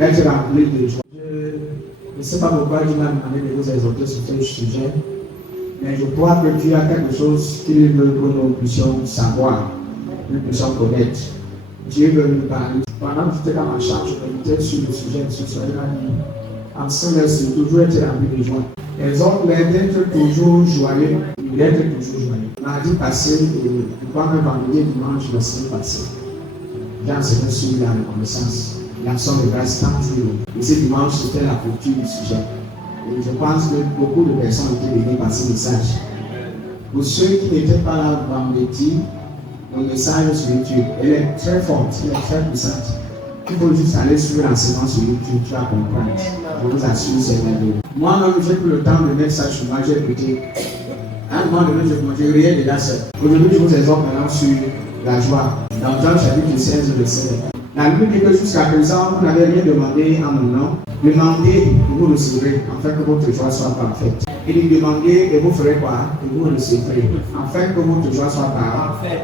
être rempli de joie. Je ne sais pas pourquoi Dieu m'a demandé de vous exhorter sur ce sujet, mais je crois que Dieu a quelque chose qu'il veut que nous puissions savoir, que nous puissions connaître. Dieu veut nous parler. Pendant que j'étais dans ma chambre, je méditais sur le sujet de ce soir. Il m'a dit, en c'est toujours être rempli de joie. Les hommes l'aident d'être toujours joyeux, d'être toujours joyeux. Mardi passé, je crois que vendredi et dimanche, la semaine passée, dans ce suivi la reconnaissance, l'action de grâce tant jour. Et ce dimanche, c'était la culture du sujet. Et je pense que beaucoup de personnes ont été bénies par ce message. Pour ceux qui n'étaient pas là vendredi, le message sur YouTube, elle est très forte, elle est très puissante. Il faut juste aller sur l'enseignement sur YouTube, tu vas comprendre. Je vous assure, c'est merveilleux. Moi-même, j'ai pris le temps de mettre ça sur moi, j'ai écouté. À un moment donné, je riais de la seule. Aujourd'hui, je vous exhorte maintenant sur la joie. Dans Jean chapitre 16, verset. La Bible dit que jusqu'à présent, vous n'avez rien demandé en mon nom. Demandez et vous recevrez, afin que votre joie soit parfaite. Et lui demandez et vous ferez quoi? Et vous recevrez, afin que votre joie soit parfaite.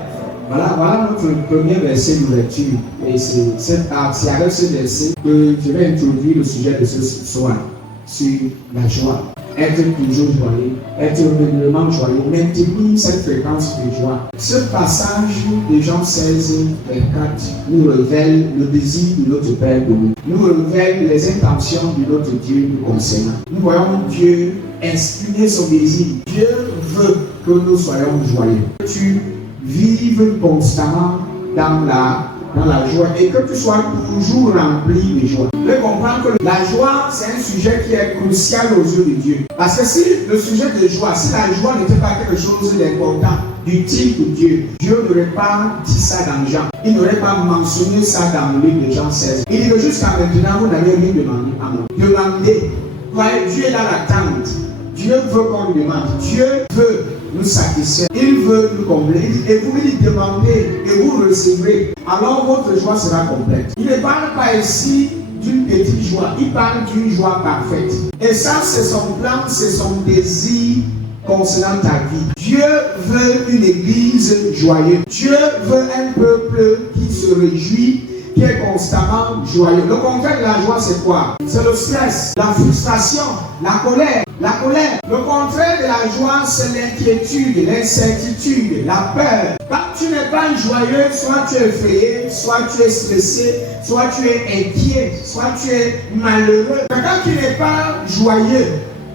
Voilà notre premier verset d'ouverture. Et c'est avec ce verset que je vais introduire le sujet de ce soir, sur la joie. Être toujours joyeux, être régulièrement joyeux, maintenir cette fréquence de joie. Ce passage de Jean 16, 24 nous révèle le désir de notre Père de nous révèle les intentions de notre Dieu nous concernant. Nous voyons Dieu exprimer son désir. Dieu veut que nous soyons joyeux. Que tu vives constamment dans la joie et que tu sois toujours rempli de joie. Vous devez comprendre que la joie, c'est un sujet qui est crucial aux yeux de Dieu. Parce que si le sujet de joie, si la joie n'était pas quelque chose d'important, d'utile pour Dieu, Dieu n'aurait pas dit ça dans Jean. Il n'aurait pas mentionné ça dans le livre de Jean 16. Il dit que jusqu'à maintenant, vous n'avez rien demandé à moi. Demandez. Voyez, Dieu est dans l'attente. Dieu veut qu'on lui demande. Dieu veut nous satisfaire. Il veut nous combler. Et vous lui demandez et vous recevrez. Alors votre joie sera complète. Il ne parle pas ici d'une petite joie. Il parle d'une joie parfaite. Et ça, c'est son plan, c'est son désir concernant ta vie. Dieu veut une église joyeuse. Dieu veut un peuple qui se réjouit, qui est constamment joyeux. Le contraire de la joie, c'est quoi? C'est le stress, la frustration, la colère. La colère. Le contraire de la joie, c'est l'inquiétude, l'incertitude, la peur. Quand tu n'es pas joyeux, soit tu es effrayé, soit tu es stressé, soit tu es inquiet, soit tu es malheureux. Quand tu n'es pas joyeux,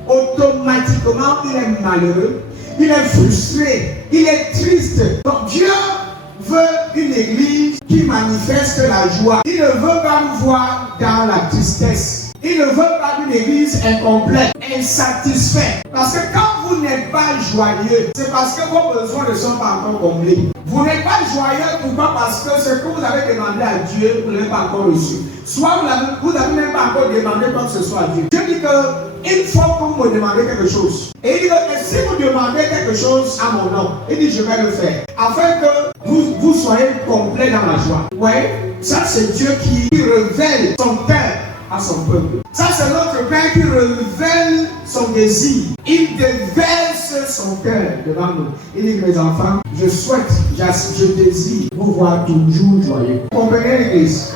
automatiquement il est malheureux, il est frustré, il est triste. Donc Dieu veut une église qui manifeste la joie. Il ne veut pas nous voir dans la tristesse. Il ne veut pas une église incomplète, insatisfaite. Parce que quand vous n'êtes pas joyeux, c'est parce que vos besoins ne sont pas encore comblés. Vous n'êtes pas joyeux, pourquoi? Parce que ce que vous avez demandé à Dieu, vous ne l'avez pas encore reçu. Soit vous n'avez même pas encore demandé quoi que ce soit à Dieu. Dieu dit qu'il faut que vous me demandez quelque chose. Et il dit que si vous demandez quelque chose à mon nom, il dit je vais le faire. Afin que vous soyez complet dans la joie. Ouais, ça c'est Dieu qui révèle son cœur à son peuple. Ça c'est notre Père qui révèle son désir. Il déverse son cœur devant nous. Il dit mes enfants, je souhaite, je désire vous voir toujours joyeux. Comprenez l'église?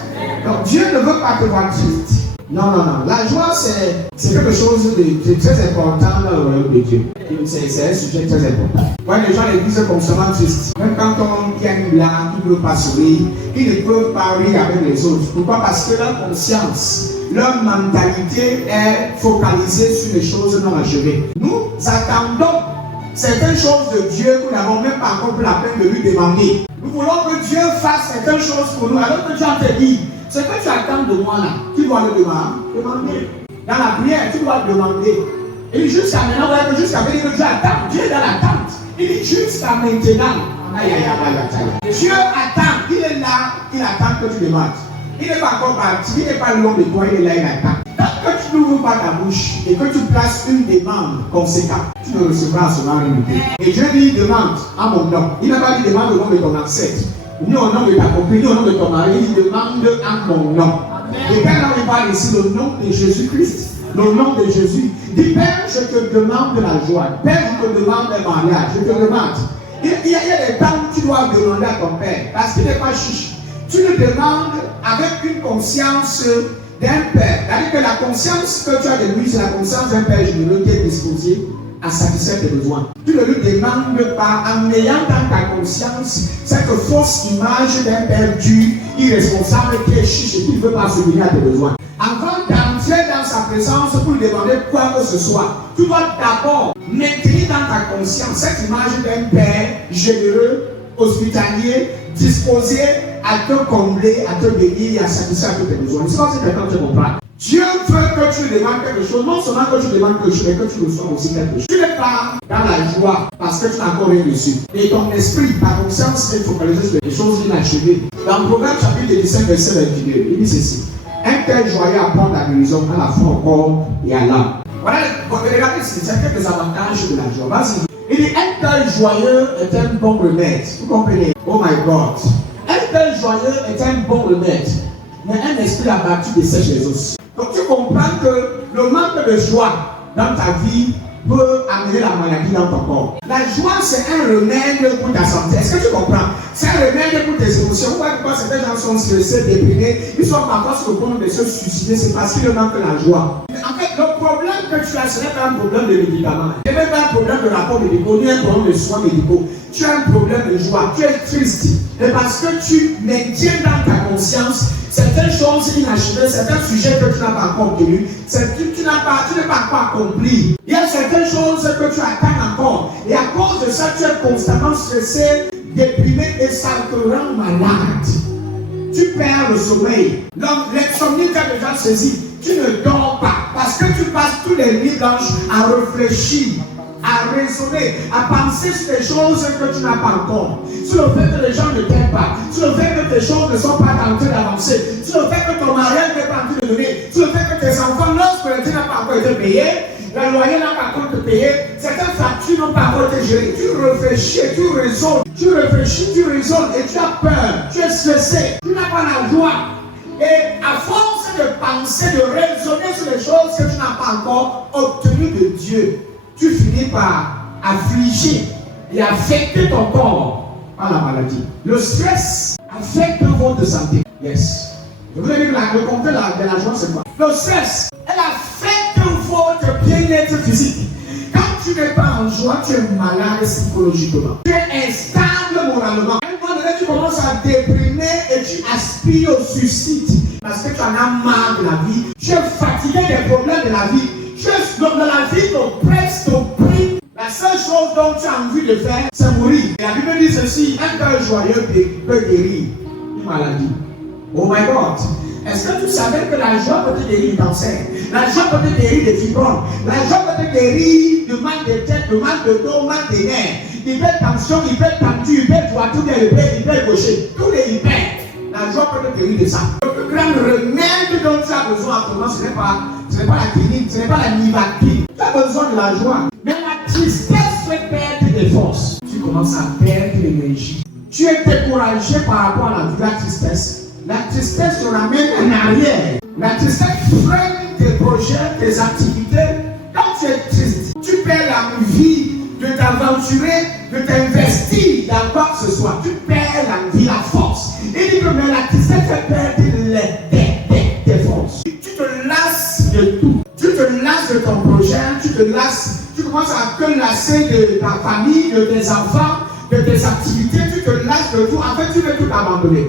Donc Dieu ne veut pas te voir triste. Non. La joie, c'est quelque chose de très important dans le royaume de Dieu. C'est un sujet très important. Voyez, les gens à l'église sont constamment tristes. Même quand il y a une blague, ils ne peuvent pas sourire, ils ne peuvent pas rire avec les autres. Pourquoi? Parce que leur conscience, leur mentalité est focalisée sur les choses non achevées. Nous attendons certaines choses de Dieu que nous n'avons même pas encore pris la peine de lui demander. Nous voulons que Dieu fasse certaines choses pour nous, alors que Dieu te dit, ce que tu attends de moi là, tu dois le demander. Dans la prière, tu dois demander. Et jusqu'à maintenant, jusqu'à maintenant, Dieu attend. Dieu est dans l'attente. Il dit jusqu'à maintenant. Dieu attend. Il est là, il attend que tu demandes. Il n'est pas encore parti, il n'est pas loin de toi, il est là, il attend. Tant que tu n'ouvres pas ta bouche et que tu places une demande conséquente, tu ne recevras à ce moment rien. Et Dieu dit demande à mon nom. Il n'a pas dit demande au nom de ton ancêtre, ni au nom de ta copine, ni au nom de ton mari. Il demande à mon nom. Et Père, il parle ici le nom de Jésus-Christ. Le nom de Jésus. Dis Père, je te demande la joie. Père, je te demande le mariage. Je te demande. Il y a des temps où tu dois demander à ton Père. Parce qu'il n'est pas chiche. Tu le demandes avec une conscience d'un père. C'est-à-dire que la conscience que tu as de lui, c'est la conscience d'un père généreux qui est disposé à satisfaire tes besoins. Tu ne lui demandes pas, en ayant dans ta conscience cette fausse image d'un père dur, irresponsable, qui est chiche et qui ne veut pas subvenir à tes besoins. Avant d'entrer dans sa présence pour lui demander quoi que ce soit, tu dois d'abord maintenir dans ta conscience cette image d'un père généreux, hospitalier, disposé à te combler, à te bénir et à satisfaire tous tes besoins. C'est pas si quelqu'un te comprend. Dieu veut que tu lui demandes quelque chose, non seulement que tu lui demandes quelque chose, mais que tu reçois aussi quelque chose. Tu n'es pas dans la joie parce que tu n'as encore rien reçu. Et ton esprit, ta conscience est focalisée sur des choses inachevées. Dans Proverbe chapitre 17, verset 22, il dit ceci. Un cœur joyeux apporte la guérison à la foi au corps et à l'âme. Voilà, regardez, c'est quelques avantages de la joie. Vas-y. Il dit un cœur joyeux est un bon remède. Vous comprenez? Oh my God. Un cœur joyeux est un bon remède. Mais un esprit abattu dessèche les os. Donc tu comprends que le manque de joie dans ta vie peut amener la maladie dans ton corps. La joie, c'est un remède pour ta santé. Est-ce que tu comprends? C'est un remède pour tes émotions. Pourquoi certains gens sont stressés, déprimés, ils sont parfois sur le point de se suicider, c'est parce qu'ils manquent la joie. En fait, le problème que tu as, ce n'est pas un problème de médicaments. Ce n'est même pas un problème de rapport médicaux, ni un problème de soins médicaux. Tu as un problème de joie, tu es triste. Et parce que tu maintiens dans ta conscience certaines choses inachevées, certains sujets que tu n'as pas encore obtenus, tu n'es pas encore accompli. Il y a certaines choses que tu attends encore. Et à cause de ça, tu es constamment stressé, déprimé et ça te rend malade. Tu perds le sommeil. L'insomnie t'a déjà saisi. Tu ne dors pas parce que tu passes tous les nuits blanches à réfléchir, à raisonner, à penser sur des choses que tu n'as pas encore. Sur le fait que les gens ne t'aiment pas, sur le fait que tes choses ne sont pas en train d'avancer, sur le fait que ton mariage n'est pas en train de donner, sur le fait que tes enfants, leur scolarité n'a pas encore été payée, le loyer n'a pas encore été payé, certaines factures n'ont pas encore été gérées. Tu réfléchis, tu raisonnes, tu réfléchis, tu raisonnes et tu as peur, tu es stressé, tu n'as pas la joie. Et à force de penser, de raisonner sur les choses que tu n'as pas encore obtenues de Dieu, tu finis par affliger et affecter ton corps par la maladie. Le stress affecte votre santé. Yes. Je voulais dire que le contraire de la joie, c'est quoi? Le stress, elle affecte votre bien-être physique. Quand tu n'es pas en joie, tu es malade psychologiquement. Tu es instable moralement. À un moment donné, tu commences à déprimer et tu aspires au suicide. Parce que tu en as marre de la vie. Tu es fatigué des problèmes de la vie. Dans la vie, ton presse, ton prix, la seule chose dont tu as envie de faire, c'est mourir. Et la Bible dit ceci, un cœur joyeux peut guérir une maladie. Oh my God! Est-ce que tu savais que la joie peut te guérir du cancer? La joie peut te guérir des fibromes. La joie peut te guérir du mal de tête, du mal de dos, mal des nerfs. Hypertension, hypertendu, hypervoiture, hypergaucher. Tous les hyper. La joie peut te guérir de ça. Le plus grand remède dont tu as besoin actuellement, ce n'est pas la clinique, ce n'est pas la nivaquine. Tu as besoin de la joie. Mais la tristesse fait perdre des forces. Tu commences à perdre l'énergie. Tu es découragé par rapport à la vie, la tristesse. La tristesse te ramène en arrière. La tristesse freine tes projets, tes activités. Quand tu es triste, tu perds l'envie de t'aventurer, de t'investir dans quoi que ce soit. Tu perds l'envie, la force. Il dit que mais la tristesse fait perdre tes forces. Tu te lasses de tout. Tu te lasses de ton projet, tu te lasses, tu commences à te lasser de ta famille, de tes enfants, de tes activités, tu te lasses de tout. En fait, tu veux tout abandonner.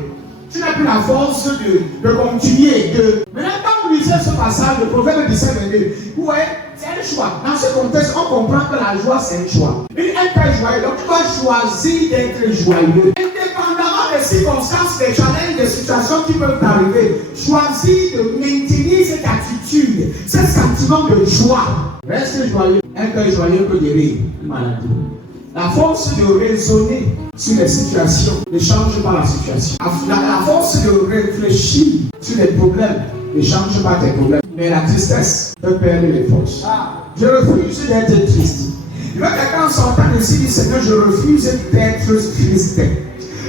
Tu n'as plus la force de continuer. Maintenant, quand vous lisez ce passage de Proverbe 17, 22, vous voyez, c'est un choix. Dans ce contexte, on comprend que la joie, c'est un choix. Une être joyeux, donc tu dois choisir d'être joyeux. Indépendamment des circonstances, des challenges, des situations qui peuvent t'arriver, choisis de maintenir cette attitude, ce sentiment de joie. Reste joyeux. Un cœur joyeux peut guérir une maladie. La force de raisonner sur les situations ne change pas la situation. La force de réfléchir sur les problèmes ne change pas tes problèmes. Mais la tristesse peut perdre les forces. Je refuse d'être triste. Il y a quelqu'un en sortant ici dit Seigneur, je refuse d'être triste.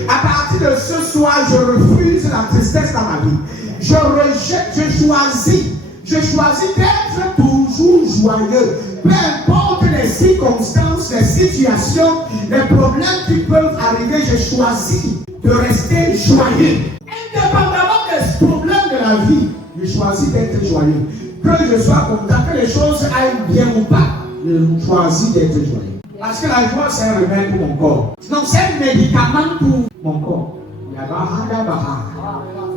À partir de ce soir, je refuse la tristesse dans ma vie. Je rejette, je choisis d'être toujours joyeux. Peu importe les circonstances, les situations, les problèmes qui peuvent arriver, je choisis de rester joyeux. Indépendamment des problèmes de la vie, je choisis d'être joyeux. Que je sois content, que les choses aillent bien ou pas, je choisis d'être joyeux. Parce que la joie, c'est un remède pour mon corps. Non, c'est un médicament pour mon corps.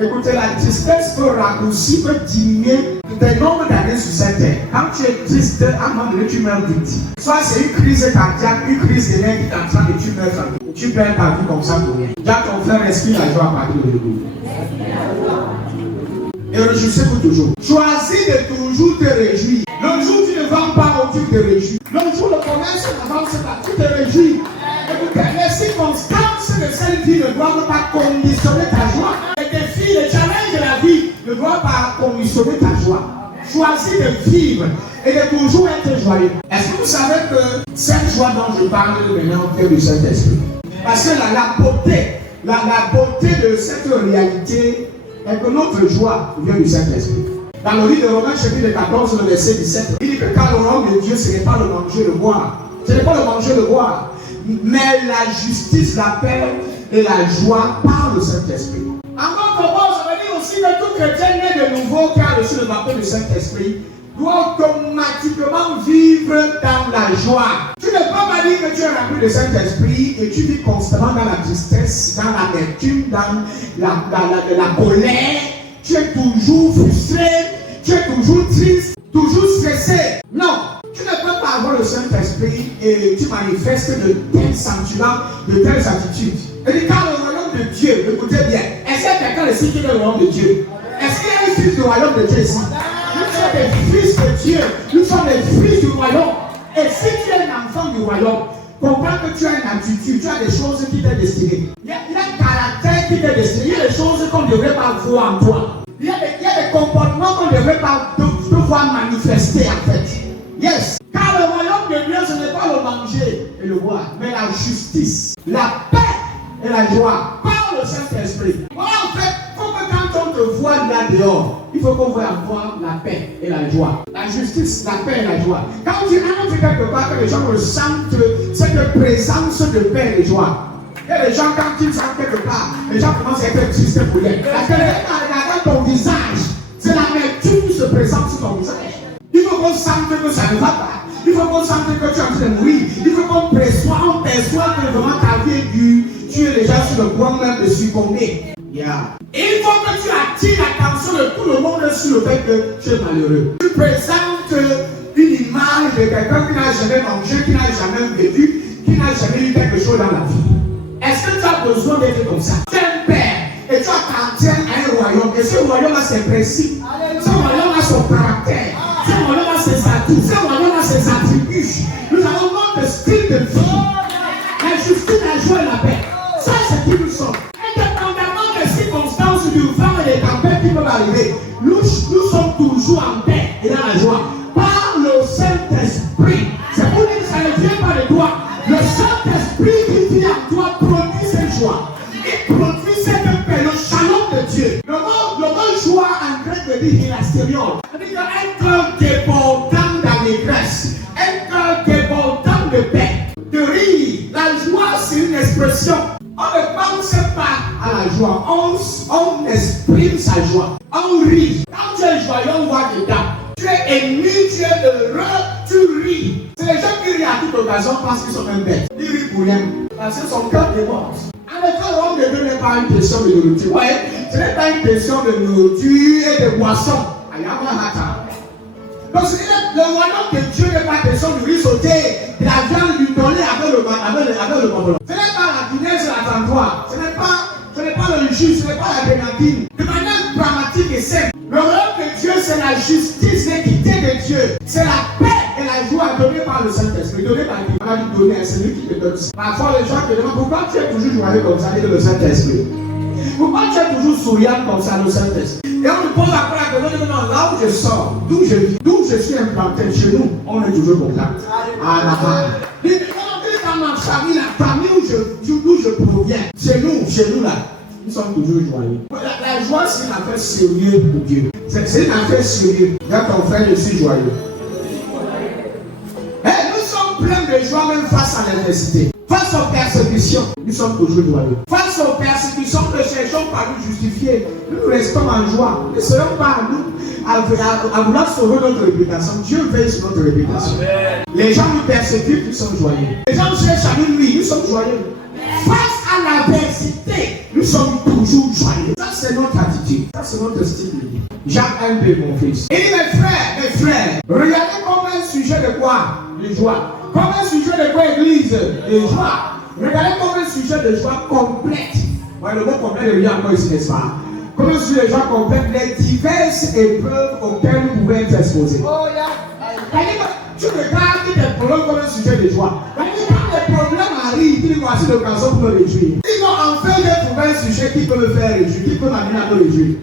Écoutez, la tristesse peut raccourcir, peut diminuer des nombres d'années sur cette terre. Quand tu es triste, à un moment donné, tu meurs vite. Soit c'est une crise cardiaque, une crise de nerfs qui t'entraîne et tu meurs tranquille. Tu perds ta vie comme ça pour rien. Déjà, ton frère respire la joie à partir de l'aujourd'hui. Et réjouissez-vous toujours. Choisis de toujours te réjouir. Le jour où tu ne vends pas, tu te réjouis. Le jour où le commerce n'avance pas, tu te réjouis. Écoutez, les circonstances de cette vie ne doivent pas conditionner ta joie. Les défis, les challenges de la vie ne doivent pas conditionner ta joie. Choisis de vivre et de toujours être joyeux. Est-ce que vous savez que cette joie dont je parle maintenant vient du Saint-Esprit? Parce que la beauté de cette réalité est que notre joie vient du Saint-Esprit. Dans le livre de Romains, chapitre 14, le verset 17, il dit que quand le royaume de Dieu, ce n'est pas le manger, le boire. Ce n'est pas le manger, le boire. Mais la justice, la paix et la joie par le Saint-Esprit. Encore comme ça veut dire aussi que tout chrétien né de nouveau qui a reçu le baptême du Saint-Esprit doit automatiquement vivre dans la joie. Tu ne peux pas dire que tu es rempli de Saint-Esprit et tu vis constamment dans la tristesse, dans l'amertume, dans la colère. Tu es toujours frustré, tu es toujours triste, toujours stressé. Non, tu ne peux pas avoir le Saint-Esprit et tu manifestes de tels sentiments, de telles attitudes. Et quand le royaume de Dieu, écoutez bien, est-ce qu'il y a quelqu'un ici qui est le royaume de Dieu? Est-ce qu'il y a un fils du royaume de Dieu ici? Nous sommes des fils de Dieu, nous sommes des fils du royaume. Et si tu es un enfant du royaume, comprends que tu as une attitude, tu as des choses qui t'est destinées. Il y a un caractère qui t'est destiné, il y a des choses qu'on ne devrait pas voir en toi. Il y a des comportements qu'on ne devrait pas te voir manifester en fait. Yes. Car le royaume de Dieu, ce n'est pas le manger et le boire, mais la justice, la paix et la joie par le Saint-Esprit. Voilà en fait, faut que quand on te voit là dehors, il faut qu'on voit avoir la paix et la joie. La justice, la paix et la joie. Quand tu entres quelque part, que les gens ressentent cette présence de paix et de joie. Et les gens, quand ils sont quelque part, les gens commencent à être tristes pour eux. Parce que dans ton visage, c'est l'amertume qui se présente sur ton visage. Il faut qu'on sente que ça ne va pas. Il faut qu'on sente que tu es en train de mourir. Il faut qu'on perçoive que vraiment ta vie est dure. Tu es déjà sur le point même de succomber. Yeah. Il faut que tu attires l'attention de tout le monde sur le fait que tu es malheureux. Tu présentes une image de quelqu'un qui n'a jamais mangé, qui n'a jamais vécu, qui n'a jamais eu quelque chose dans la vie. Est-ce que tu as besoin d'être comme ça? Tu es un père et tu appartiens à un royaume. Et ce royaume a ses principes. Ce royaume a son caractère. Ce royaume a ses atouts. Ce royaume a ses attributs. Nous avons notre style de vie. La justice, la joie et la paix. Ça, c'est qui nous sommes. Indépendamment des circonstances du vent et des tempêtes qui peuvent arriver, nous sommes toujours en paix et dans la joie. Par le Saint-Esprit. C'est pour dire que ça ne vient pas de toi. Le Saint-Esprit qui vit en toi produit cette joie. Il produit cette paix, le shalom de Dieu. Le mot joie en grec veut dire ilastérion. C'est-à-dire un cœur débordant d'allégresse, un cœur débordant de paix, de rire. La joie, c'est une expression. On ne pense pas à la joie, on exprime sa joie. On rit. Quand tu es joyeux, on voit dedans. Tu es ému, tu es heureux, tu ris. C'est les gens qui rient à toute occasion parce qu'ils sont même bêtes. Ils rient pour rien. Parce que son cœur déborde. En effet, le royaume de Dieu n'est pas une question de nourriture. Ouais, ce n'est pas une question de nourriture et de boisson. Donc, le royaume de Dieu n'est pas une question de lui sauter de la viande lui donner avec le bonbon. Ce n'est pas la punaise et la tentoire. Ce n'est pas le jus, ce n'est pas la grenadine. De manière dramatique et simple. Le royaume de Dieu, c'est la justice, l'équité de Dieu. C'est la paix et la joie donnée par le Saint-Esprit. Donnée par qui? On va lui donner, c'est lui qui te donne. Parfois, les gens te demandent pourquoi tu es toujours joyeux comme ça, le Saint-Esprit. Pourquoi tu es toujours souriant comme ça, le Saint-Esprit? Et on me pose après la question, non, là où je sors, d'où je vis, d'où je suis implanté chez nous, on est toujours comme ça. Dans ma famille, la famille d'où je proviens, chez nous là, nous sommes toujours joyeux. La joie, c'est une affaire sérieuse pour Dieu. C'est une affaire sérieuse. Quand ton frère, je suis joyeux. Et nous sommes pleins de joie même face à l'adversité. Face aux persécutions, nous sommes toujours joyeux. Face aux persécutions, ne cherchons pas à nous justifier. Nous restons en joie. Ne serons pas à nous à vouloir sauver notre réputation. Dieu veille sur notre réputation. Amen. Les gens nous persécutent, nous sommes joyeux. Les gens cherchent à nous nuire, nous sommes joyeux. Face à l'adversité, nous sommes toujours joyeux. Ça, c'est notre attitude. Ça, c'est notre style de vie. Jacques 1, mon fils. Il dit, mes frères, regardez comme un sujet de quoi? De joie. Comme un sujet de quoi, église? De joie. Regardez comme un sujet de joie complète. Ouais, le mot complet revient encore ici, n'est-ce pas? Comme un sujet de joie complète, les diverses épreuves auxquelles vous pouvez être exposés. Oh, yeah. Tu regardes tes problèmes comme un sujet de joie. Quand les problèmes arrivent, il voici l'occasion pour me réjouir. Ils vont enfin trouver un sujet qui peut me faire réjouir, qui peut m'amener à me réjouir.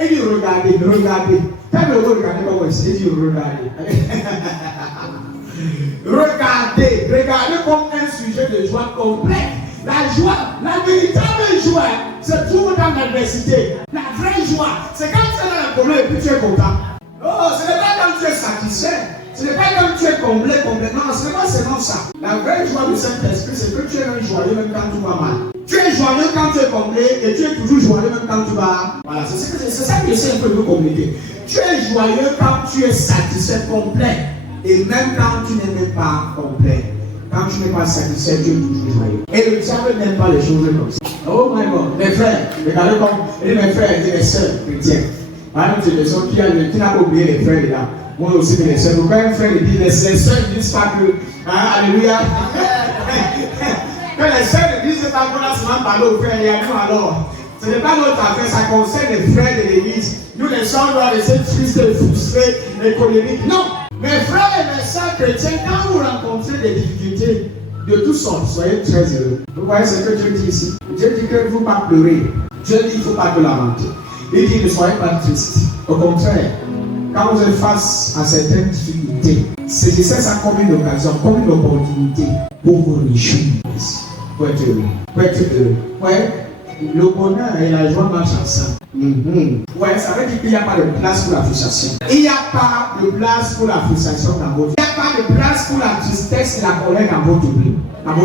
Et dit regardez. Quand le mot regardez comme ici, il dit regardez. Regardez comme un sujet de joie complète. La joie, la véritable joie, se trouve dans l'adversité. La vraie joie, c'est quand tu es dans le problème et puis tu es content. Oh, ce n'est pas quand tu es satisfait. Ce n'est pas quand tu es comblé complètement. Ce n'est pas seulement ça. La vraie joie du Saint-Esprit, c'est que tu es un joyeux même quand tu vas mal. Tu es joyeux quand tu es comblé et tu es toujours joyeux même quand tu vas. Voilà, c'est ça que j'essaie un peu de vous communiquer. Tu es joyeux quand tu es satisfait complet. Et même quand tu n'es même pas complet. Quand tu n'es pas satisfait, tu es toujours joyeux. Et le diable n'aime pas les choses comme ça. Oh my God, mes frères, regardez comme, et mes frères et mes sœurs chrétiens. Par exemple, c'est des gens qui n'a pas oublié les frères là. Moi aussi, mes sœurs. Pourquoi un frère dit, les sœurs ne disent pas que, alléluia. Quand les sœurs ne disent pas qu'on a souvent parlé aux frères, et à nous alors. Ce n'est pas notre affaire, ça concerne les frères de l'église. Nous, les gens doivent rester tristes, frustrés et colériques. Non! Mes frères et mes sœurs chrétiens, quand vous rencontrez des difficultés de toutes sortes, soyez très heureux. Vous voyez ce que Dieu dit ici? Dieu dit qu'il ne faut pas pleurer. Dieu dit qu'il ne faut pas te lamenter. Il dit ne soyez pas tristes. Au contraire, quand vous êtes face à certaines difficultés, saisissez ça comme une occasion, comme une opportunité pour vous réjouir. Pour être heureux. Pour être heureux. Ouais. Le bonheur et la joie marchent ensemble. Ouais, ça veut dire qu'il n'y a pas de place pour la frustration. Il n'y a pas de place pour la frustration dans votre vie. Il n'y a pas de place pour la tristesse et la colère dans votre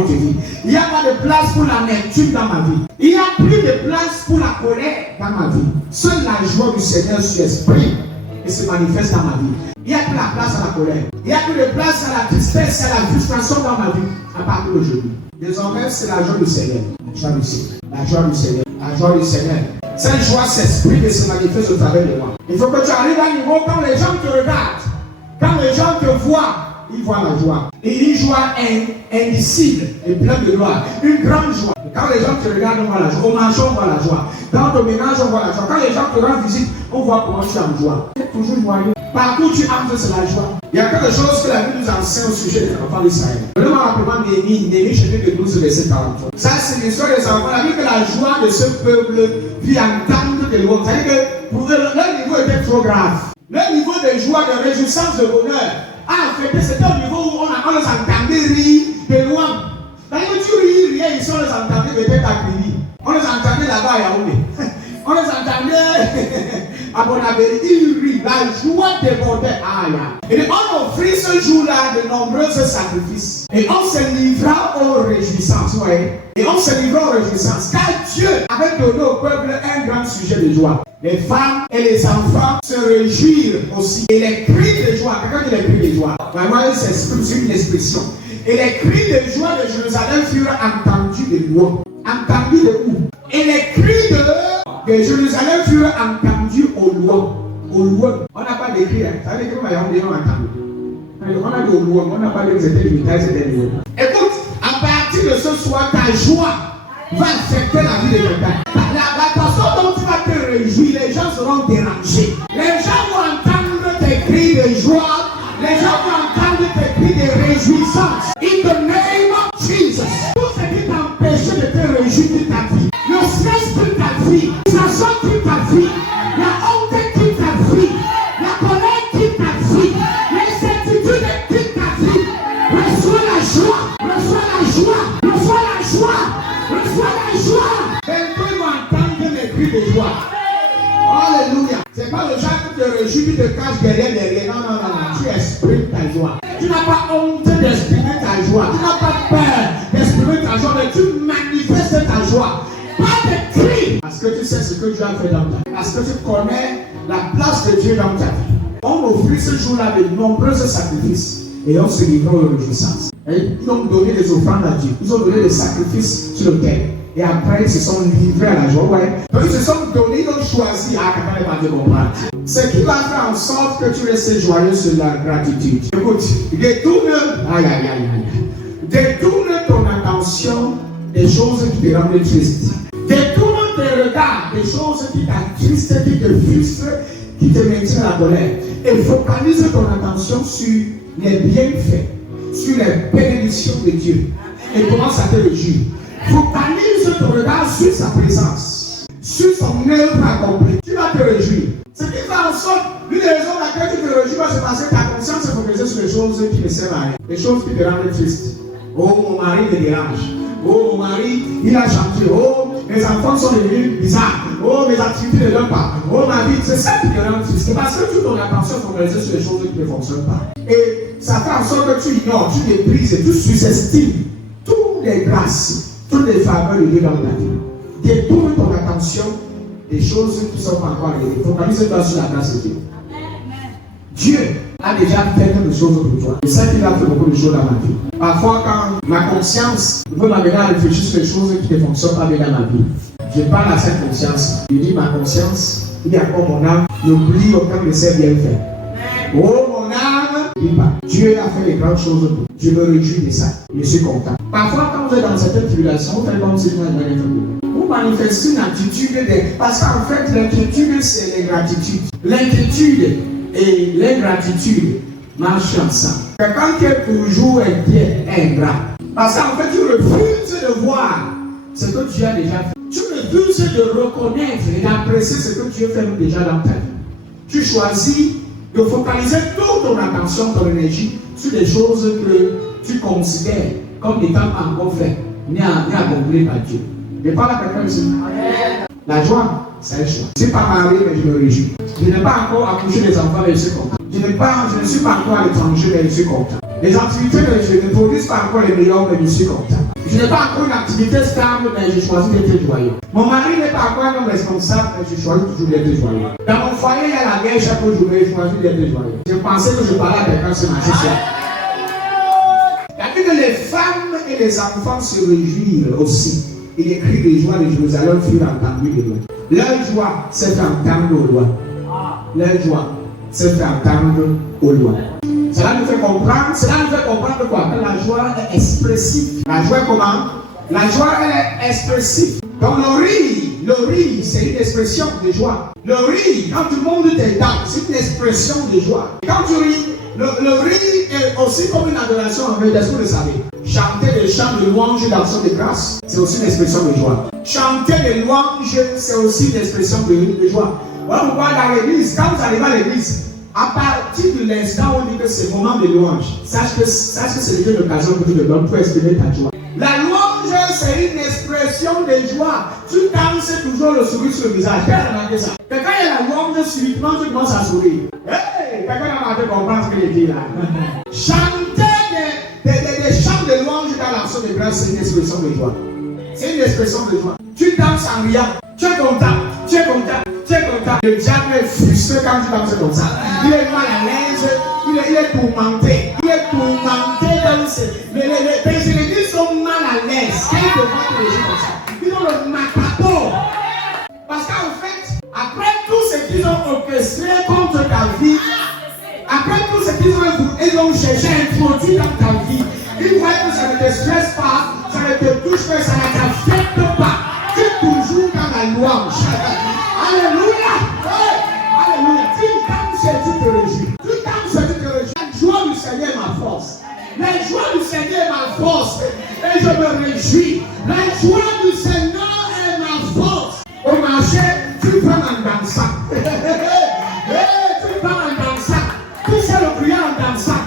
vie. Il n'y a pas de place pour l'amertume dans ma vie. Il n'y a plus de place pour la colère dans ma vie. Seule la joie du Seigneur s'exprime et se manifeste dans ma vie. Il n'y a plus la place à la colère. Il n'y a plus de place à la tristesse et à la frustration dans ma vie. À partir d'aujourd'hui. Désormais, c'est la joie du Seigneur. La joie du Seigneur. La joie du Seigneur. La joie du Seigneur. Cette joie s'exprime et se manifeste au travers de moi. Il faut que tu arrives à un niveau quand les gens te regardent, quand les gens te voient, ils voient la joie. Et une joie indicible et pleine de gloire. Une grande joie. Quand les gens te regardent, on voit la joie. Au marché, on voit la joie. Dans ton ménage, on voit la joie. Quand les gens te rendent visite, on voit comment tu es en joie. Tu es toujours joyeux. Partout tu entres, c'est la joie. Il y a quelque chose que la Bible nous enseigne au sujet des enfants d'Israël. Prenons rapidement Néhémie, chapitre 12, verset 43. Ça, c'est l'histoire des enfants. La Bible que la joie de ce peuple vit en temps de louange. C'est-à-dire que pour eux, leur niveau était trop grave. Leur niveau de joie, de réjouissance, de bonheur a affecté. C'était au niveau où on les entendait rire de loin. C'est-à-dire que tu riais ici, on les entendait peut-être à Krivi. On les entendait là-bas à Yaoundé. On les entendait à Bonabéry, ils rient, la joie débordait. Et on offrit ce jour-là de nombreux sacrifices. Et on se livra aux réjouissances. Ouais. Et on se livra aux réjouissances. Car Dieu avait donné au peuple un grand sujet de joie. Les femmes et les enfants se réjouirent aussi. Et les cris de joie, quelqu'un dit les cris de joie. Vraiment, c'est une expression. Et les cris de joie de Jérusalem furent entendus de loin. Entendus de où? Et les cris de Jérusalem furent entendus au loin. Au loin. On n'a pas d'écrit. Ça veut dire qu'on va y avoir des gens entendus. On a dit au loin. On n'a pas dit que c'était limité, c'était loin. Écoute, à partir de ce soir, ta joie va affecter la vie de quelqu'un. La façon dont tu vas te réjouir, les gens seront dérangés. Les gens vont entendre tes cris de joie. Les gens vont entendre tes cris de réjouissance. In the name of Jesus. Tout ce qui t'empêche de te réjouir toute ta vie. Le stress toute ta vie. La sorte toute ta vie. La honte toute ta vie. La colère toute ta vie. L'incertitude toute ta vie. Reçois la joie. Reçois la joie. Reçois la joie. Reçois la joie. Bientôt ils vont entendre mes cris de joie. Alléluia. C'est pas le genre qui te réjouit, qui te cache derrière les rien. Non. Tu exprimes ta joie. Tu n'as pas honte d'exprimer ta joie. Tu n'as pas peur d'exprimer exprimer ta joie, mais tu manifestes ta joie. Pas de cris. Parce que tu sais ce que Dieu a fait dans ta vie. Parce que tu connais la place de Dieu dans ta vie. On offrit ce jour-là de nombreux sacrifices. Et on se livrait aux réjouissances. Ils ont donné des offrandes à Dieu. Ils ont donné des sacrifices sur le terre. Et après, ils se sont livrés à la joie. Ouais. Donc, ils se sont donnés, ils ont choisi à comprendre. Ce qui va faire en sorte que tu restes joyeux, c'est la gratitude. Écoute, détourne ton attention des choses qui te rendent triste. Détourne tes regards des choses qui t'attristent, qui te frustrent, qui te maintiennent la colère. Et focalise ton attention sur les bienfaits, sur les bénédictions de Dieu. Et commence à te réjouir. Focalise ton regard sur sa présence, sur son œuvre accomplie. Tu vas te réjouir. Ce qui fait en sorte, l'une des raisons pour laquelle tu te réjouis, c'est parce que ta conscience est focalisée sur les choses qui ne servent à rien, les choses qui te rendent triste. Oh, mon mari me dérange. Oh, mon mari, il a changé. Oh, mes enfants sont devenus bizarres. Oh, mes activités ne donnent pas. Oh, ma vie, c'est ça qui te rend triste. C'est parce que toute ton attention est focalisée sur les choses qui ne fonctionnent pas. Et ça fait en sorte que tu ignores, tu méprises et tu sous-estimes toutes les grâces, toutes les faveurs de Dieu dans ta vie. Détourne ton attention des choses qui ne sont pas encore arrivées. Focalise-toi sur la grâce de Dieu. Dieu a déjà fait quelque chose pour toi. Je sais qu'il a fait beaucoup de choses dans ma vie. Parfois, quand ma conscience veut m'amener à réfléchir sur les choses qui ne fonctionnent pas bien dans ma vie, je parle à cette conscience. Je dis, ma conscience, il y a comme mon âme, n'oublie aucun de ses bienfaits. Oh, mon âme, n'oublie pas. Dieu a fait des grandes choses pour moi. Je me réjouis de ça. Je suis content. Parfois, quand vous êtes dans certaines tribulations, vous faites comme si vous n'avez rien fait. Vous manifestez une attitude parce qu'en fait, l'inquiétude, c'est l'ingratitude. L'inquiétude et l'ingratitude marchent ensemble. Quelqu'un qui est toujours inquiet est ingrat. Parce qu'en fait, tu refuses de voir ce que Dieu a déjà fait. Tu refuses de reconnaître et d'apprécier ce que Dieu fait déjà dans ta vie. Tu choisis de focaliser toute ton attention, ton énergie sur des choses que tu considères comme n'étant pas encore faites, ni accomplies par Dieu. Je parle à quelqu'un ici. La joie, c'est un choix. Je ne suis pas marié, mais je me réjouis. Je n'ai pas encore accouché des enfants, mais je suis content. Je ne suis pas encore à l'étranger, mais je suis content. Les activités, je ne produisent pas encore les meilleures, mais je suis content. Je n'ai pas encore une activité stable, mais je choisis d'être joyeux. Mon mari n'est pas encore un homme responsable, mais je choisis toujours d'être joyeux. Dans mon foyer, il y a la guerre chaque jour, mais je choisis d'être joyeux. Je pensais que je parlais à quelqu'un ce matin. Il y a vu que les femmes et les enfants se réjouissent aussi. Il écrit les joies de Jérusalem furent entendues de loin. Leur joie s'est fait entendre au loin. Leur joie s'est fait entendre au loin. Cela nous fait comprendre quoi? Que la joie est expressive. La joie comment? La joie est expressive. Donc le rire, c'est une expression de joie. Le rire, quand tout le monde te danse, c'est une expression de joie. Quand tu ris, le rire est aussi comme une adoration envers Dieu, est-ce que vous le savez? Chanter des chants de louange d'action de grâce, c'est aussi une expression de joie. Chanter des louanges, c'est aussi une expression de joie. Voilà pourquoi dans l'église, quand vous arrivez à l'église, à partir de l'instant où on dit que c'est le moment de louange, sache que c'est déjà une occasion que tu te donnes pour exprimer ta joie. La louange, c'est une expression de joie. Tu danses toujours le sourire sur le visage. Quel a remarqué ça? Mais quand il y a la louange, subitement tu commences à sourire. Hey, quelqu'un a marqué comprendre ce qu'il dit là. Chanter des chants de louange dans l'action de grâce, c'est une expression de joie. C'est une expression de joie. Tu danses en riant. Tu es content. Tu es content. Tu es content. Le diable est frustré quand tu danses comme ça. Il est mal à l'aise. Il est tourmenté. Il est tourmenté dans les églises sont mal à l'aise. Quand ils te voient les gens comme ça, ils ont le macapo. Parce qu'en fait, après tout ce qu'ils ont orchestré contre ta vie, après tout ce qu'ils ont cherché à introduire dans ta vie, ils voient que ça ne te stresse pas, ça ne te touche pas, ça ne t'affecte pas. Tu es toujours dans la louange. Alléluia. Alléluia. Tu danses et tu te réjouis. Tu danses et tu te réjouis. La joie du Seigneur est ma force. La joie du Seigneur est ma force. Et je me réjouis. La joie du Seigneur est ma force. Au marché, tu prends en dansant. Tu prends en dansant. Tu sais le prier en dansant.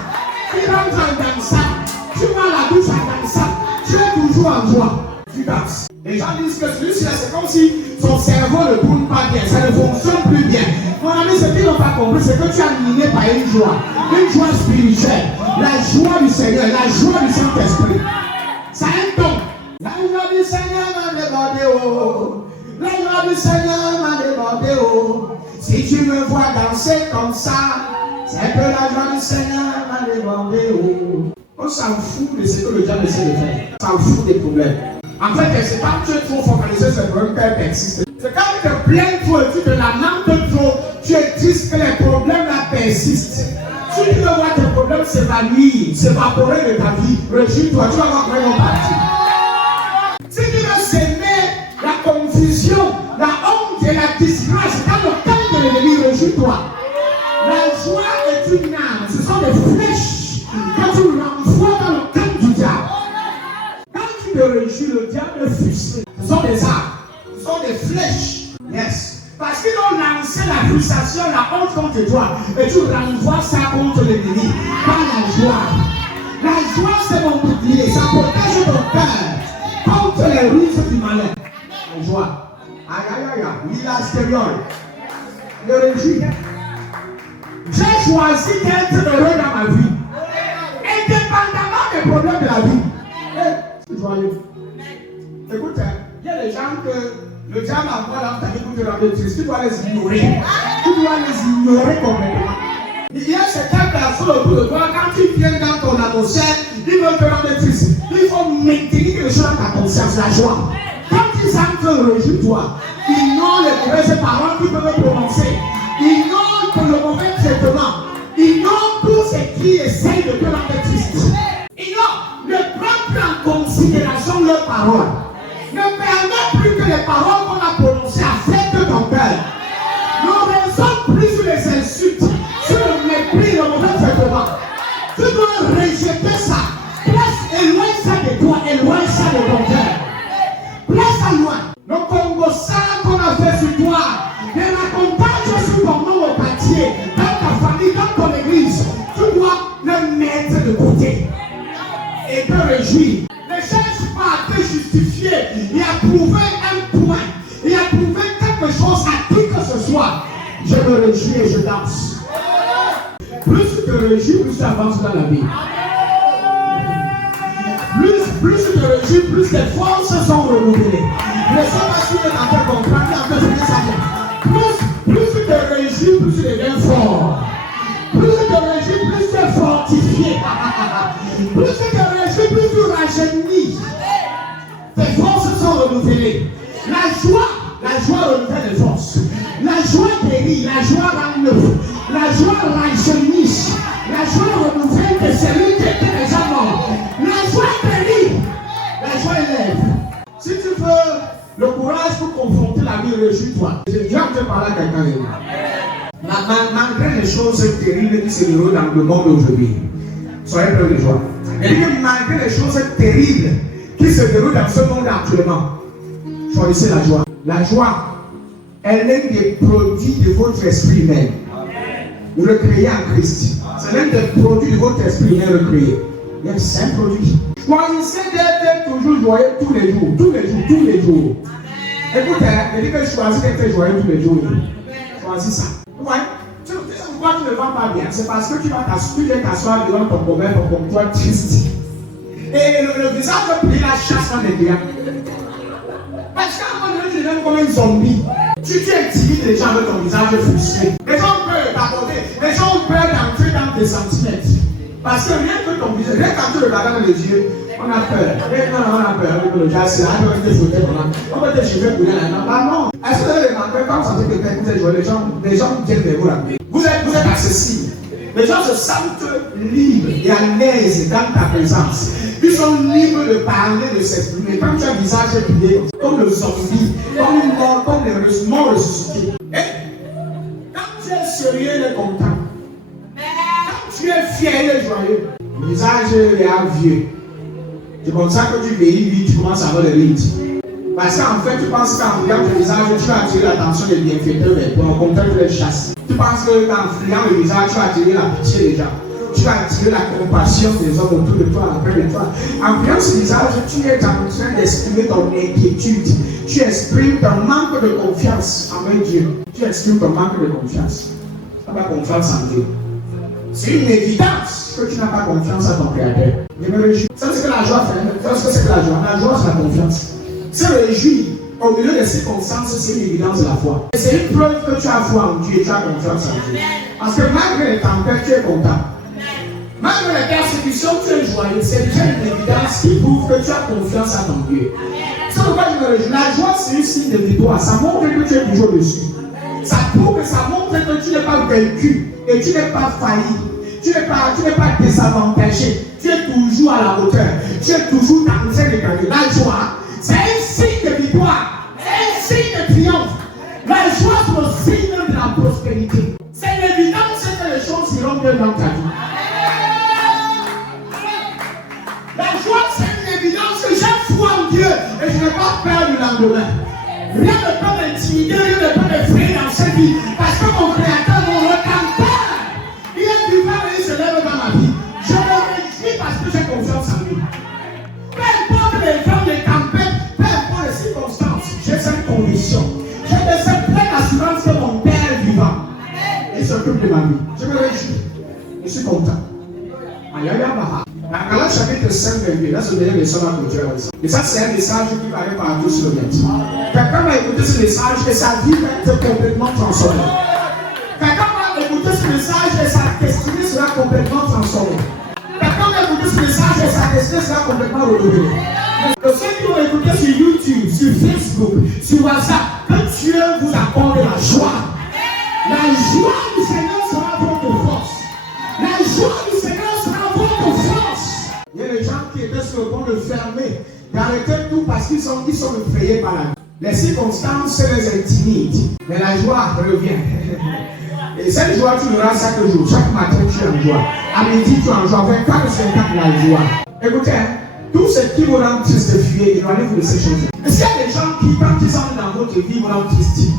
Tu rentres en dansant. Tu vas la douche en dansant. Tu es toujours en joie. Tu danses. Les gens disent que celui-là, c'est comme si son cerveau ne tourne pas bien, ça ne fonctionne plus bien. Mon ami, ce qu'ils n'ont pas compris, c'est que tu es animé par une joie spirituelle. La joie du Seigneur, la joie du Saint-Esprit. Ça a un don. La joie du Seigneur m'a débordé, oh. La joie du Seigneur m'a débordé, oh. Si tu me vois danser comme ça, c'est que la joie du Seigneur m'a débordé, oh. On s'en fout de ce que le diable essaie de faire. On s'en fout des problèmes. En fait, c'est quand tu es trop focalisé sur le problème qu'elle persiste. C'est quand tu te plains trop et tu te lamentes trop, tu es triste que les problèmes là persistent. Si tu veux voir tes problèmes s'évaporer de ta vie, réjouis-toi, tu vas voir comment ils vont partir. Si tu veux s'aimer la confusion, la honte et la disgrâce dans le camp de l'ennemi, réjouis-toi. La joie est une âme, ce sont des flèches que tu renvoies dans le camp du diable. Quand tu te réjouis, le diable est frustré. Ce sont des armes, ce sont des flèches. Yes. Parce qu'ils ont lancé la frustration, la honte contre toi. Et tu renvoies ça contre l'ennemi. Par la joie. La joie, c'est mon bouclier. Ça protège ton cœur contre les ruses du malin. La joie. Aïe, aïe, aïe, aïe. Oui, la stéréole. Le réjouis. J'ai choisi d'être heureux dans ma vie. Indépendamment des problèmes de la vie. C'est joyeux. Écoute, il y a des gens que le diable envoie dans ta vie pour te rendre triste. Tu dois les ignorer. Tu dois les ignorer complètement. Il y a certains personnes autour de toi, quand tu viens dans ton atmosphère, ils veulent te rendre triste. Il faut maintenir quelque chose dans ta conscience, la joie. Quand ils entrent, réjouis-toi. Ignore les mauvaises paroles qu'ils peuvent prononcer. Ignore le mauvais traitement. Ignore tous ceux qui essayent de te rendre triste. Ignore. Ne prends plus en considération leurs paroles. Ne permets plus que les paroles qu'on a prononcées affectent ton cœur. Ne raisonne plus sur les insultes, sur le mépris, le mauvais traitement. Tu dois rejeter ça. Place, éloigne ça de toi, éloigne ça de ton cœur. Place ça loin. Le Congo ça qu'on a fait sur toi, ne raconte pas sur ton nom au quartier, dans ta famille, dans ton église. Tu dois le mettre de côté et te réjouir. Ne cherche pas à te justifier et à prouver un point et à prouver quelque chose à qui que ce soit. Je me réjouis et je danse. Plus tu te réjouis, plus tu avances dans la vie. Plus tu te réjouis, plus tes forces sont renouvelées. Ne sais pas si tu es en train de comprendre. Plus tu te réjouis, plus tu deviens fort. Plus tu te réjouis, plus tu es fortifié. Plus tu te réjouis, plus tu rajeunis. Tes forces sont renouvelées. La joie renouvelle les forces. La joie guérit, la joie rend neuf. La joie rajeunit. La joie renouvelle tes cellules qui étaient déjà mortes. La joie guérit. La joie élève. Si tu veux le courage pour confronter la vie, réjouis-toi. Je viens de parler à quelqu'un. Malgré les choses terribles qui se déroulent dans le monde aujourd'hui, soyez pleins de joie. Et malgré les choses terribles qui se déroulent dans ce monde actuellement, choisissez la joie. La joie, elle est des produits de votre esprit même. Vous le créez en Christ. C'est l'un des produits de votre esprit même recréé. Il y a 5 produits. Choisissez d'être toujours joyeux tous les jours. Tous les jours, tous les jours. Écoutez, je dis que je choisis d'être joyeux tous les jours. Choisis ça. Ouais. Pourquoi tu ne vas pas bien? C'est parce que tu vas t'asseoir devant ton problème comme toi triste. Et le visage va plier la chasse dans les diables. Parce qu'à un moment donné, tu deviens comme un zombie. Tu intimides les gens avec ton visage frustré. Les gens ont peur d'aborder. Les gens ont peur d'entrer dans tes sentiments. Parce que rien que ton visage, rien quand tu regardes dans les yeux, on a peur. On a peur. On peut te chiffrer pour rien. Non. Est-ce que vous avez remarqué quand vous sentez quelqu'un que vous êtes joyeux, les gens viennent vers vous là. Vous êtes accessible. Les gens se sentent libres et à l'aise dans ta présence. Ils sont libres de parler, de s'exprimer. Quand tu as un visage plié, comme le zombie, comme une mort, comme les morts ressuscités. Quand tu es sérieux, il est content. Quand tu es fier, il est joyeux. Le visage est vieux. C'est comme ça que tu vieillis vite, tu commences à avoir des rides. Parce qu'en fait, tu penses qu'en fouillant le visage, tu vas attirer l'attention des bienfaiteurs vers toi. Au contraire, tu les chasses. Tu penses qu'en fouillant le visage, tu vas attirer la pitié des gens. Tu vas attirer la compassion des hommes autour de toi, après de toi. En fouillant ce visage, tu es en train d'exprimer ton inquiétude. Tu exprimes ton manque de confiance envers Dieu. Tu exprimes ton manque de confiance. Tu n'as pas confiance en Dieu. C'est une évidence que tu n'as pas confiance à ton Créateur. Je me réjouis. Ça, c'est que la joie, frère. Tu sais ce que c'est que la joie? La joie, c'est la confiance. Se réjouir au milieu des circonstances, c'est une évidence de la foi. Et c'est une preuve que tu as foi en Dieu et tu as confiance en Dieu. Parce que malgré les tempêtes, tu es content. Malgré les persécutions, tu es joyeux. C'est déjà une évidence qui prouve que tu as confiance à ton Dieu. C'est pourquoi je me réjouis. La joie, c'est un signe de victoire. Ça montre que tu es toujours dessus. Ça prouve que ça montre que tu n'es pas vaincu et tu n'es pas failli. Tu n'es pas désavantagé. Tu es toujours à la hauteur. Tu es toujours dans le ciel de gagner. La joie, c'est un signe de victoire. C'est un signe de triomphe. La joie, c'est le signe de la prospérité. C'est l'évidence que les choses iront bien dans ta vie. La joie, c'est une évidence que j'ai foi en Dieu et je n'ai pas peur du lendemain. Rien ne peut m'intimider, rien ne peut m'effrayer dans cette vie. Parce que mon Créateur, mon Rédempteur, il est vivant et il se lève dans ma vie. Je me réjouis parce que j'ai confiance en lui. Peu importe les vents, les tempêtes, peu importe les circonstances, j'ai cette conviction. J'ai de cette pleine assurance que mon Père est vivant. Il s'occupe de ma vie. Je me réjouis. Je suis content. Aïe, aïe, aïe. Dans Galates chapitre 5, 22, là, c'est le dernier message à clôturer. Et ça, c'est un message qui va aller partout sur le net. Quelqu'un va écouter ce message et sa vie va être complètement transformée. Quelqu'un va écouter ce message et sa destinée sera complètement transformée. Quelqu'un va écouter ce message et sa destinée sera complètement renouvelée. Donc, ceux qui vont écouter sur YouTube, sur Facebook, sur WhatsApp, que Dieu vous accorde la joie. La joie du Seigneur sera votre force. La joie du Seigneur sera votre force. Il y a des gens qui étaient sur le point de fermer, d'arrêter tout parce qu'ils sont effrayés par la vie. Les circonstances les intimident, mais la joie revient. Et cette joie, tu l'auras chaque jour. Chaque matin, tu es en joie. À midi, tu es en joie. 24 sur 24, la joie. Écoutez, tout ce qui vous rend triste, fuyez, éloignez-vous de ces choses. Et s'il y a des gens qui, quand ils sont dans votre vie, vous rendent triste,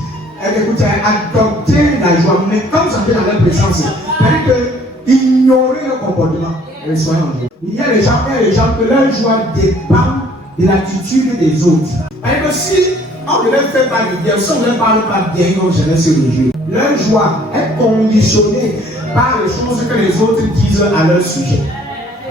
écoutez, adoptez la joie. Mais quand vous entrez dans leur présence, c'est-à-dire que ignorez leur comportement et soyez en joie. Il y a des gens que leur joie dépend de l'attitude des autres. C'est-à-dire que si on ne leur fait pas de bien, si on ne leur parle pas bien, comme je l'ai sur le jeu, leur joie est conditionnée par les choses que les autres disent à leur sujet,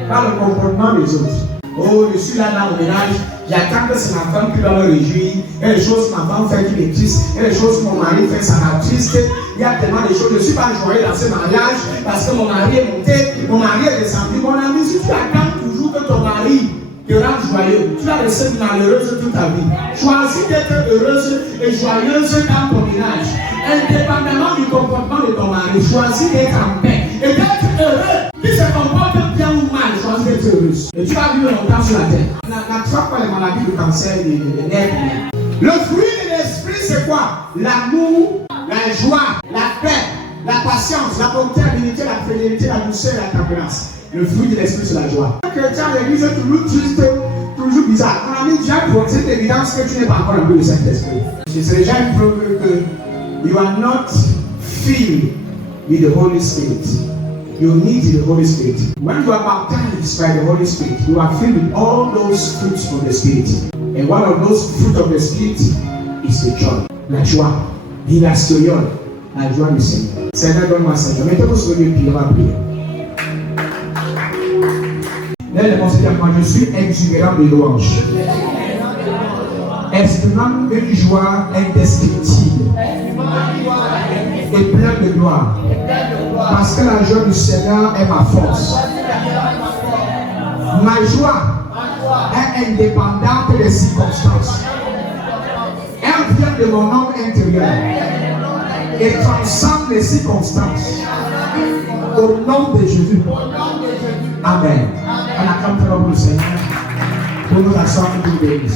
par le comportement des autres. Oh, je suis là dans le ménage, j'attends que c'est ma femme qui va me réjouir. Il y a des choses que ma femme fait qui m'est triste, il y a des choses que mon mari fait, ça m'a triste. Il y a tellement de choses, je ne suis pas joyeux dans ce mariage parce que mon mari est monté, mon mari est descendu. Mon ami, si tu attends toujours que ton mari te rende joyeux, tu vas rester malheureuse toute ta vie. Choisis d'être heureuse et joyeuse dans ton ménage. Indépendamment du comportement de ton mari, choisis d'être en paix et d'être heureux. Qui se comporte bien ou mal, choisis d'être heureuse. Et tu vas vivre longtemps sur la terre. N'attrape pas les maladies de cancer et des nerfs. Le fruit de l'esprit, c'est quoi? L'amour, la joie, la paix, la patience, la bonté, la dignité, la fidélité, la douceur et la tempérance. Le fruit de l'esprit, c'est la joie. Le chrétien, l'église est toujours triste, toujours bizarre. Mon ami, tu as cette évidence que tu n'es pas encore un peu de Saint-Esprit. C'est déjà une preuve que you are not filled with the Holy Spirit. You need the Holy Spirit. When you are baptized by the Holy Spirit, you are filled with all those fruits of the Spirit. And one of those fruits of the Spirit is the joy. La joie. L'inastioriole. La joie du Seigneur. Seigneur, donne-moi Seigneur. Mettez-vous sur le pied, on va prier. Moi, je suis exubérant de louanges, exprimant une joie indescriptible et pleine de gloire, parce que la joie du Seigneur est ma force. Ma joie est indépendante des circonstances. Elle vient de mon homme intérieur et transcende les circonstances. Au nom de Jésus. Amen. On acclame le Seigneur pour nous asseoir et nous bénir.